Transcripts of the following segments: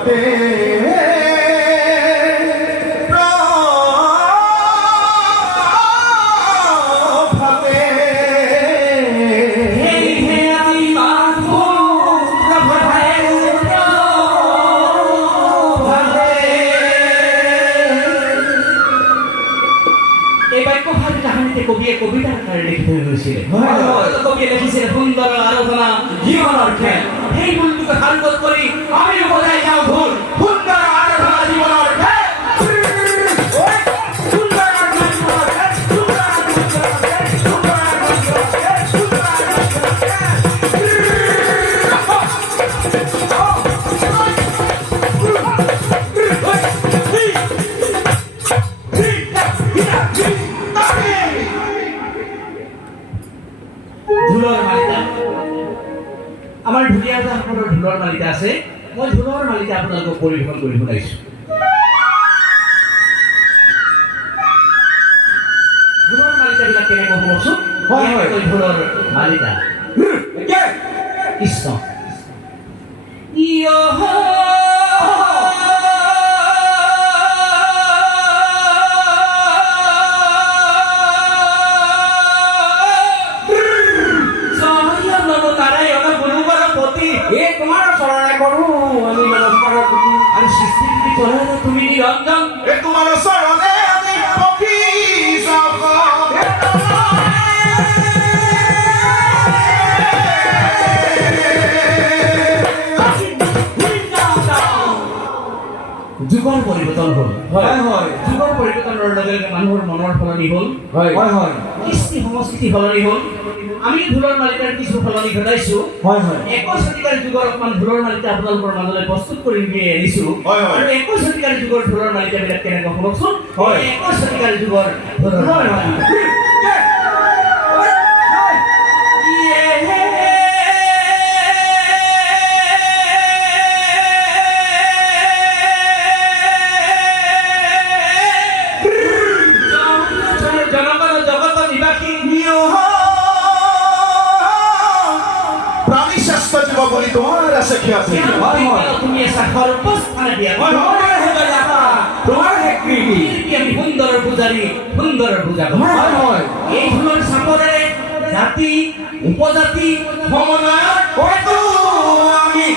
ভাতে কবিয়ে কবিতার আকারে লিখতে হয়েছিলেন কবিয়ে লিখেছিলেন সুন্দর আরাধনা জীবনের খেল এই মূলটুকু হালকত করি আমি বোঝাই যাও ভুল সুন্দর আরাধনা জীবনের খেল আমার ঢুলিয়াটা আপনার ঢোলৰ মালিকা আছে মই ঢোলৰ মালিকা আপোনালোকক পৰিৱেশন কৰি শুনাইছো ঢোলৰ মালিকা বিলাক কেনেকৈ শুনকচোন হয় হয় ঢোলৰ মালিকা কৃষ্ণ তুমি নিরঞ্জন তোমার চরণে আমি পক্ষী যুগৰ পৰিৱৰ্তন হ'ল হয় হয় যুগৰ পৰিৱৰ্তনৰ লগে লগে মানুহৰ মনৰ সলনি হ'ল হয় হয় কৃষ্টি সংস্কৃতি সলনি হ'ল আমি ঢোলৰ মালিকাৰ কিছু সলনি ঘটাইছো হয় হয় 21 শতিকাৰ যুগৰ অকমান ঢোলৰ মালিকা আপোনালোকৰ মাজলৈ প্ৰস্তুত কৰি দিয়ে আনিছো আৰু 21 শতিকাৰ যুগৰ ঢোলৰ মালিকাবিলাক কেনেকৈ শুনকচোন হয় 21 শতিকাৰ যুগৰ ঢোলৰ মালিকা তোমার আছে খ্যাতি তুমি এসা সর্বস্থানে দিয়া তোমার কৃতি আমি সুন্দর পূজারী সুন্দর পূজা এই ঢোলৰ চাপৰে জাতি উপজাতি সমন্বয় হয়তো আমি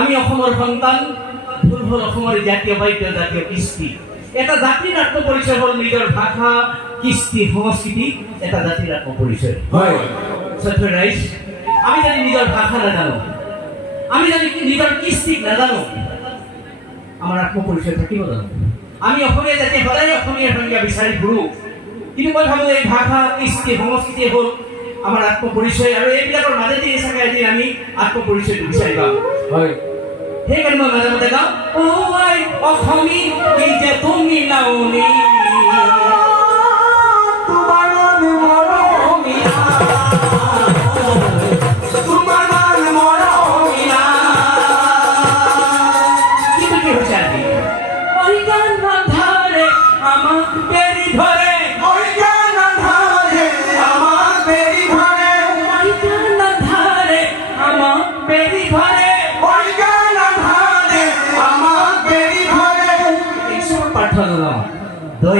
আমি অসমৰ সন্তান ভুল হল অসমৰ জাতীয় বাদ্য জাতীয় কৃষ্টি এটা জাতিৰ আত্মপৰিচয় হল নিজৰ ভাষা কৃষ্টি সংস্কৃতি এটা জাতিৰ আত্মপৰিচয় হয় সত্য ৰাইজ আমি যদি নিজৰ ভাষা নাজানো আমি যদি নিজৰ কৃষ্টিক নাজানো আমাৰ আত্মপৰিচয় থাকিব জানো আমি অসমীয়া জাতি সদায় অসমীয়াৰ সংজ্ঞা বিচাৰি ঘূৰো কিন্তু মই ভাবো এই ভাষা কৃষ্টি সংস্কৃতি হল আমাৰ আত্মপৰিচয় আৰু এইবিলাকৰ মাজেদি চাগে আজি আমি আত্মপৰিচয়টো বিচাৰি পাম হয় সেইকাৰণে মই মাজে মাজে গাওঁ ঐ অসমী কি যে তুমি নাওনি তোমাৰ মৰমীয়া তোমাৰ মৰমীয়া কিন্তু কি হৈছে আজি অজ্ঞান আন্ধাৰে আমাক বেৰি ধৰে দয়া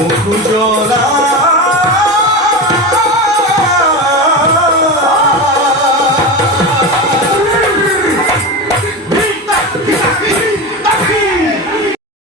মুখ জ্বলা